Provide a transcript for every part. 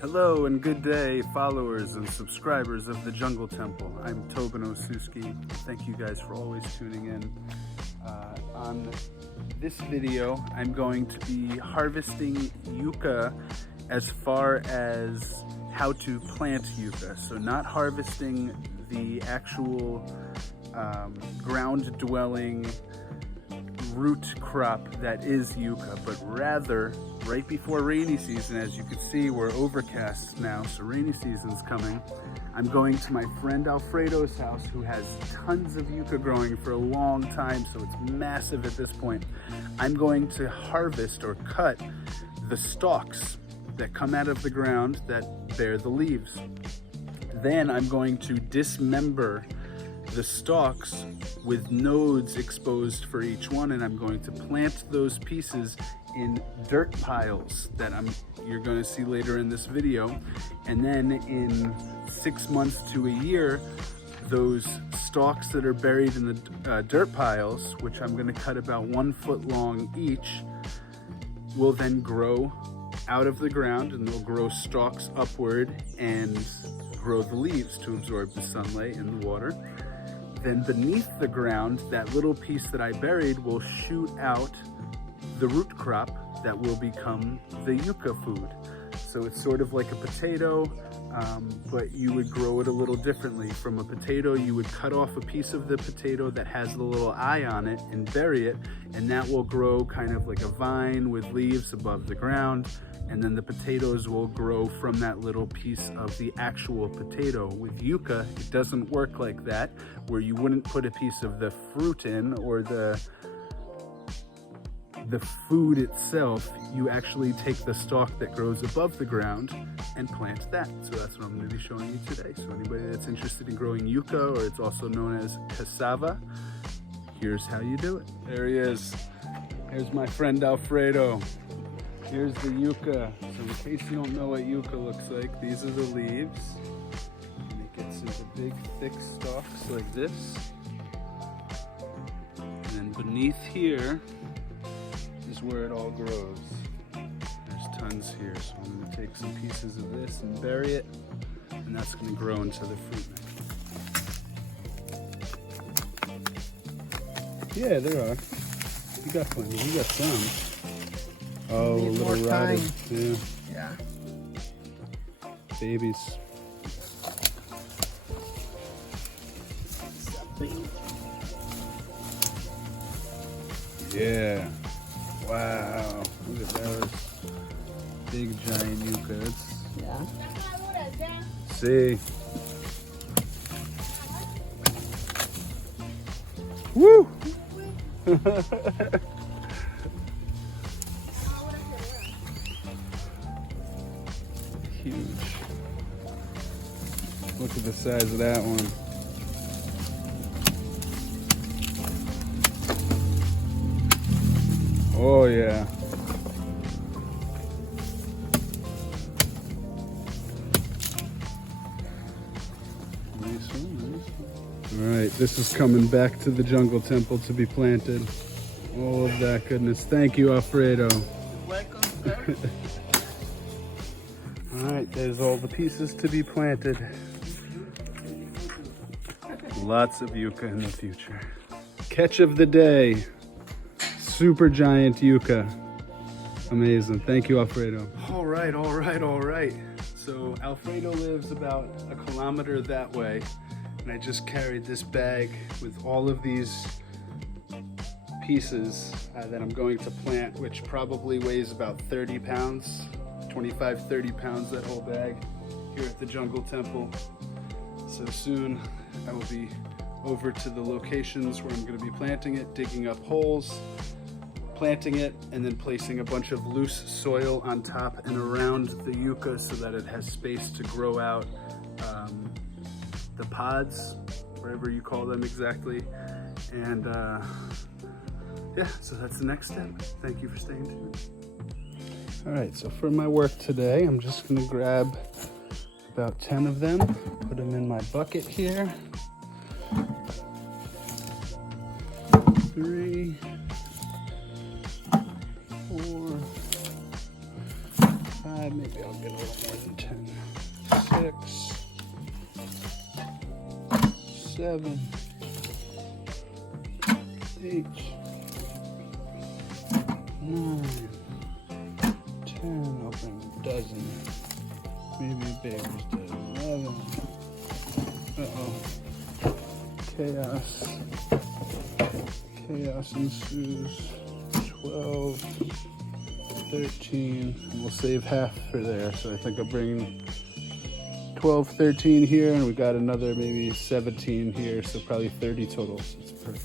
Hello and good day, followers and subscribers of the Jungle Temple. I'm Tobin Osuski. Thank you guys for always tuning in. On this video, I'm going to be harvesting yucca as far as how to plant yucca. So not harvesting the actual ground-dwelling root crop that is yucca, but rather right before rainy season. As you can see, we're overcast now, so rainy season's coming. I'm going to my friend Alfredo's house, who has tons of yucca growing for a long time, so it's massive at this point. I'm going to harvest or cut the stalks that come out of the ground that bear the leaves. Then I'm going to dismember the stalks with nodes exposed for each one, and I'm going to plant those pieces in dirt piles that you're going to see later in this video. And then in 6 months to a year, those stalks that are buried in the dirt piles, which I'm going to cut about 1 foot long each, will then grow out of the ground, and they'll grow stalks upward and grow the leaves to absorb the sunlight and the water. Then beneath the ground, that little piece that I buried will shoot out the root crop that will become the yucca food. So it's sort of like a potato, but you would grow it a little differently. From a potato, you would cut off a piece of the potato that has the little eye on it and bury it, and that will grow kind of like a vine with leaves above the ground. And then the potatoes will grow from that little piece of the actual potato. With yucca, it doesn't work like that, where you wouldn't put a piece of the fruit in or the food itself. You actually take the stalk that grows above the ground and plant that. So that's what I'm going to be showing you today. So anybody that's interested in growing yucca, or it's also known as cassava, here's how you do it. There he is. Here's my friend Alfredo. Here's the yucca. So in case you don't know what yucca looks like, these are the leaves. And it gets into big, thick stalks like this. And then beneath here is where it all grows. There's tons here. So I'm going to take some pieces of this and bury it, and that's going to grow into the fruit. Yeah, there are. You got plenty. You got some. Oh, a little rotted. Yeah. Babies. Yeah. Wow. Look at those big giant yuccas. Yeah. See. Woo! Huge. Look at the size of that one. Oh yeah. Nice one. All right, this is coming back to the Jungle Temple to be planted. All of that goodness. Thank you, Alfredo. Welcome, sir. All right, there's all the pieces to be planted. Lots of yucca in the future. Catch of the day. Super giant yucca. Amazing. Thank you, Alfredo. All right. So Alfredo lives about 1 kilometer that way, and I just carried this bag with all of these pieces that I'm going to plant, which probably weighs about 30 pounds. 25, 30 pounds, that whole bag, here at the Jungle Temple. So soon I will be over to the locations where I'm going to be planting it, digging up holes, planting it, and then placing a bunch of loose soil on top and around the yucca so that it has space to grow out the pods, whatever you call them exactly. And yeah, so that's the next step. Thank you for staying tuned. All right, so for my work today, I'm just gonna grab about 10 of them, put them in my bucket here. 3, 4, 5, maybe I'll get a little more than 10. 6, 7, 8, 9, 10, open a dozen. Maybe a baker's dozen. 11. Uh-oh. Chaos. Chaos ensues. 12, 13, and we'll save half for there. So I think I'll bring 12, 13 here, and we got another maybe 17 here, so probably 30 total. So it's perfect.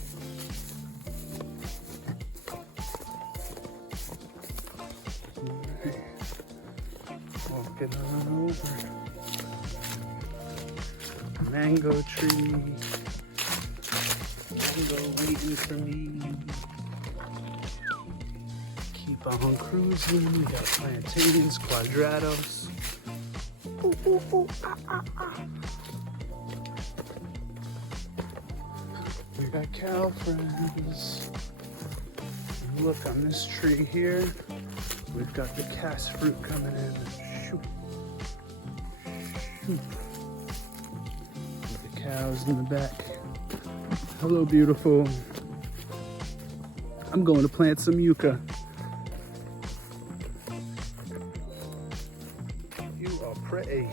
Walking on over. Mango tree. Mango waiting for me. Keep on cruising. We got plantains, quadrados. Ooh, ooh, ooh, ah, ah, ah. We got cow friends. Look on this tree here. We've got the cass fruit coming in. Shoot. Shoot. With the cows in the back. Hello, beautiful. I'm going to plant some yucca. You are pretty.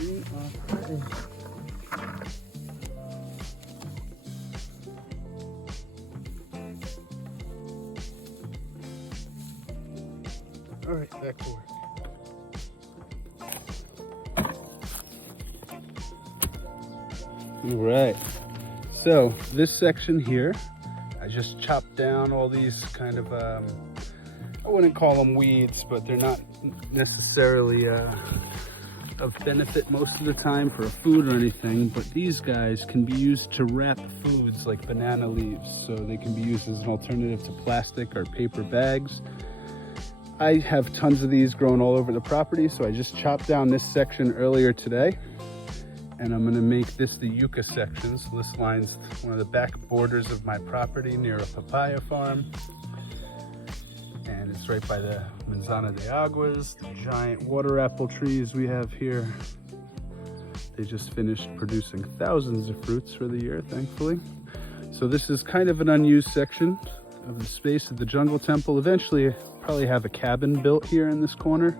You are pretty. All right, back to work. All right. So this section here, I just chopped down all these kind of, I wouldn't call them weeds, but they're not necessarily of benefit most of the time for a food or anything, but these guys can be used to wrap foods like banana leaves, so they can be used as an alternative to plastic or paper bags. I have tons of these growing all over the property, so I just chopped down this section earlier today, and I'm gonna make this the yucca section. So this line's one of the back borders of my property near a papaya farm. And it's right by the Manzana de Aguas, the giant water apple trees we have here. They just finished producing thousands of fruits for the year, thankfully. So this is kind of an unused section of the space of the jungle temple. Eventually, I'll probably have a cabin built here in this corner.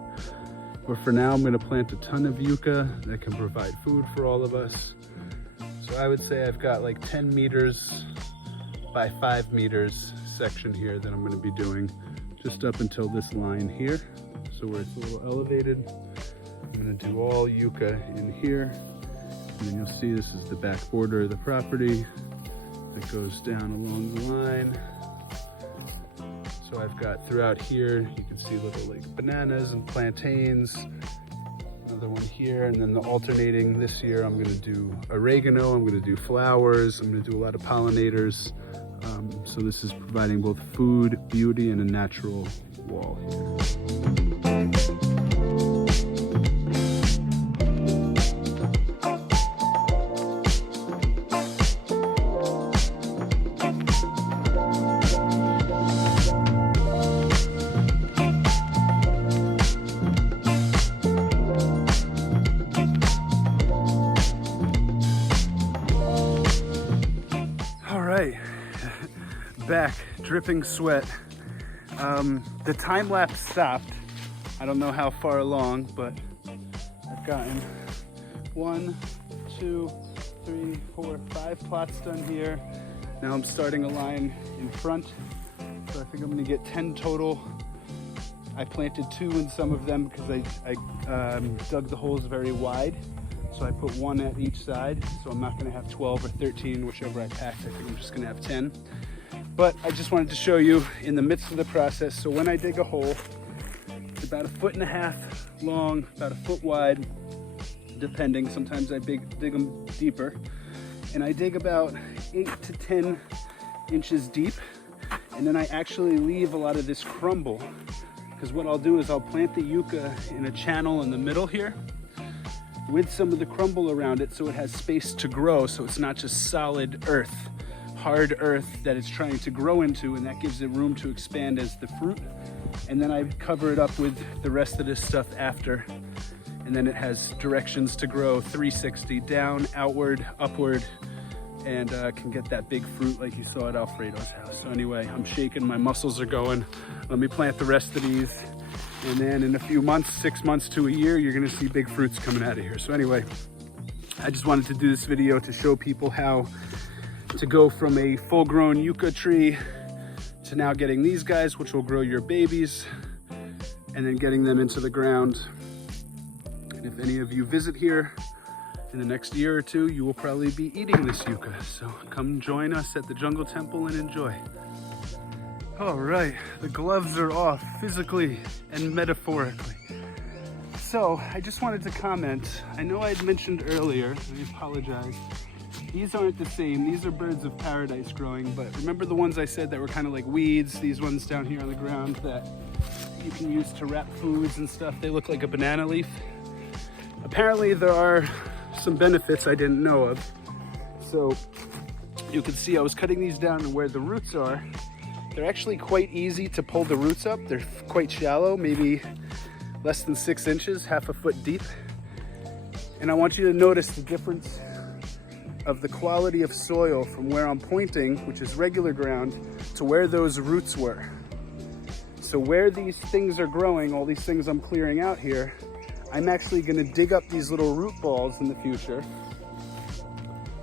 But for now, I'm gonna plant a ton of yucca that can provide food for all of us. So I would say I've got like 10 meters by 5 meters section here that I'm gonna be doing just up until this line here. So where it's a little elevated. I'm gonna do all yucca in here. And then you'll see this is the back border of the property that goes down along the line. So I've got throughout here, you can see little like bananas and plantains, another one here, and then the alternating this year, I'm gonna do oregano, I'm gonna do flowers, I'm gonna do a lot of pollinators. So this is providing both food, beauty, and a natural wall here. Back, dripping sweat. The time lapse stopped. I don't know how far along, but I've gotten 1, 2, 3, 4, 5 plots done here. Now I'm starting a line in front, so I think I'm gonna get 10 total. I planted 2 in some of them because I dug the holes very wide. So I put 1 at each side, so I'm not gonna have 12 or 13, whichever I packed. I think I'm just gonna have 10. But I just wanted to show you in the midst of the process. So when I dig a hole, it's about 1.5 feet long, about 1 foot wide, depending. Sometimes I dig them deeper. And I dig about 8 to 10 inches deep. And then I actually leave a lot of this crumble, because what I'll do is I'll plant the yucca in a channel in the middle here with some of the crumble around it, so it has space to grow, so it's not just solid earth, hard earth that it's trying to grow into, and that gives it room to expand as the fruit. And then I cover it up with the rest of this stuff after. And then it has directions to grow 360, down, outward, upward, and can get that big fruit like you saw at Alfredo's house. So anyway, I'm shaking, my muscles are going. Let me plant the rest of these. And then in a few months, 6 months to a year, you're gonna see big fruits coming out of here. So anyway, I just wanted to do this video to show people how to go from a full-grown yucca tree to now getting these guys, which will grow your babies, and then getting them into the ground. And if any of you visit here in the next year or two, you will probably be eating this yucca. So come join us at the Jungle Temple and enjoy. All right, the gloves are off physically and metaphorically. So I just wanted to comment. I know I had mentioned earlier, I apologize, these aren't the same. These are birds of paradise growing, but remember the ones I said that were kind of like weeds, these ones down here on the ground that you can use to wrap foods and stuff? They look like a banana leaf. Apparently there are some benefits I didn't know of. So you can see I was cutting these down to where the roots are. They're actually quite easy to pull the roots up. They're quite shallow, maybe less than 6 inches, half a foot deep. And I want you to notice the difference of the quality of soil from where I'm pointing, which is regular ground, to where those roots were. So where these things are growing, all these things I'm clearing out here, I'm actually gonna dig up these little root balls in the future,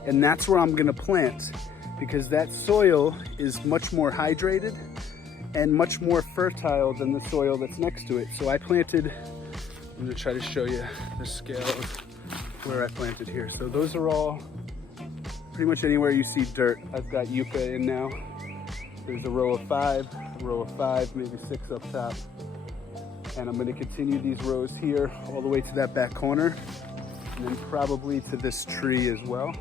and that's where I'm gonna plant, because that soil is much more hydrated and much more fertile than the soil that's next to it. So I planted, I'm gonna try to show you the scale of where I planted here. So those are all pretty much anywhere you see dirt. I've got yucca in now. There's a row of 5, maybe 6 up top. And I'm gonna continue these rows here all the way to that back corner, and then probably to this tree as well.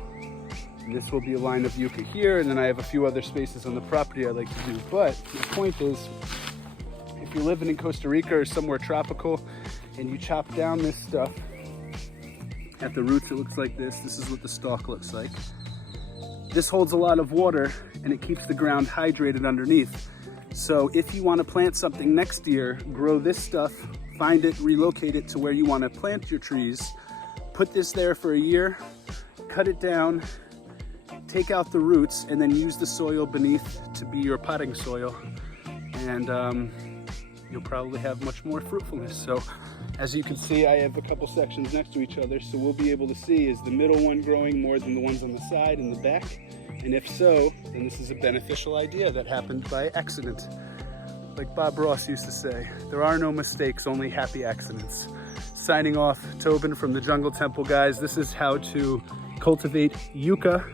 And this will be a line of yucca here, and then I have a few other spaces on the property I like to do. But the point is, if you're living in Costa Rica or somewhere tropical and you chop down this stuff, at the roots it looks like this. This is what the stalk looks like. This holds a lot of water and it keeps the ground hydrated underneath. So if you want to plant something next year, grow this stuff, find it, relocate it to where you want to plant your trees, put this there for a year, cut it down, take out the roots, and then use the soil beneath to be your potting soil. And you'll probably have much more fruitfulness. So as you can see, I have a couple sections next to each other, so we'll be able to see, is the middle one growing more than the ones on the side and the back? And if so, then this is a beneficial idea that happened by accident. Like Bob Ross used to say, there are no mistakes, only happy accidents. Signing off, Tobin from the Jungle Temple, guys. This is how to cultivate yucca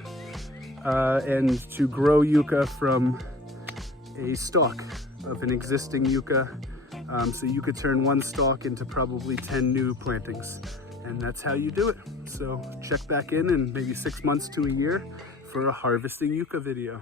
and to grow yucca from a stalk of an existing yucca. So you could turn one stalk into probably 10 new plantings. And that's how you do it. So check back in maybe 6 months to a year for a harvesting yucca video.